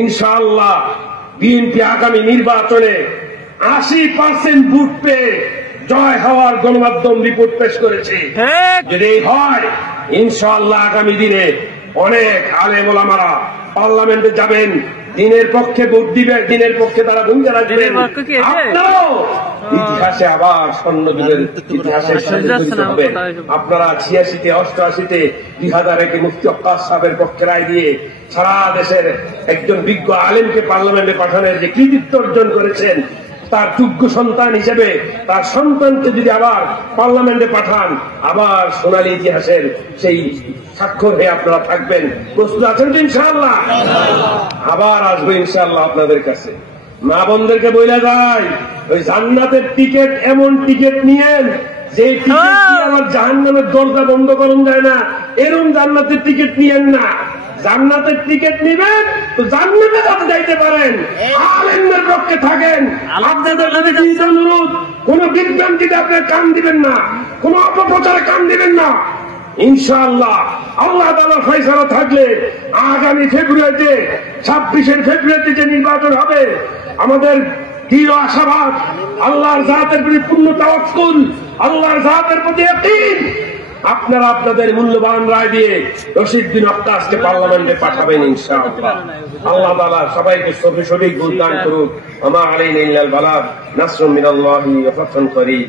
ইনশাআল্লাহ বিএনপি আগামী নির্বাচনে 80% ভোট পেয়ে জয় হওয়ার গণমাধ্যম রিপোর্ট পেশ করেছে। যদি হয় ইনশাআল্লাহ আগামী দিনে অনেক আলেম ওলামারা পার্লামেন্টে যাবেন, দিনের পক্ষে ভোট দিবে, দিনের পক্ষে তারা ভূমিকা রাখবেন। আপনারাও ইতিহাসে আবার স্বর্ণযুগের ইতিহাসের সাথে জড়িত হবেন। আপনারা 86-তে 88-তে 2001-এ মুফতি আক্কাস সাহেবের পক্ষে রায় দিয়ে সারা দেশের একজন বিজ্ঞ আলেমকে পার্লামেন্টে পাঠানোর যে কৃতিত্ব অর্জন করেছেন, তার যোগ্য সন্তান হিসেবে তার সন্তানকে যদি আবার পার্লামেন্টে পাঠান, আবার সোনালী ইতিহাসের সেই স্বাক্ষর হয়ে আপনারা থাকবেন। প্রস্তুত আছেন তো ইনশাআল্লাহ? আবার আসবো ইনশাআল্লাহ আপনাদের কাছে। মা বোনদেরকে বলে যায়, ওই জান্নাতের টিকিট এমন টিকিট নিয়েন যে টিকিট দিয়ে আবার জাহান্নামের দরজা বন্ধ করুন যায় না, এরকম জান্নাতের টিকিট নিয়েন না। জান্নাতের টিকিট নিবেন তো জান্নাতে যাতে যাইতে পারেন, আলেমদের পক্ষে থাকেন। আপনাদের কাছে অনুরোধ, কোন বিভ্রান্তিতে আপনার কান দিবেন না, কোন অপপ্রচারে কান দিবেন না। ইনশাআল্লাহ আল্লাহ তাআলার ফয়সালা থাকলে আগামী ফেব্রুয়ারিতে 26 ফেব্রুয়ারিতে যে নির্বাচন হবে, আমাদের দৃঢ় আশাবাদ, আল্লাহর জাতের প্রতি পূর্ণ তাওয়াক্কুল, আল্লাহর জাতের প্রতি ইয়াকিন, আপনারা আপনাদের মূল্যবান রায় দিয়ে রশিদ বিন আক্কাসকে পার্লামেন্টে পাঠাবেন ইনশাআল্লাহ। আল্লাহ তাআলা সবাইকে সঠিক বুঝ দান করুন। আমা আলাইনা ইল্লাল বালাগ, নাসরুম মিনাল্লাহি ওয়া ফাতহুন করিম।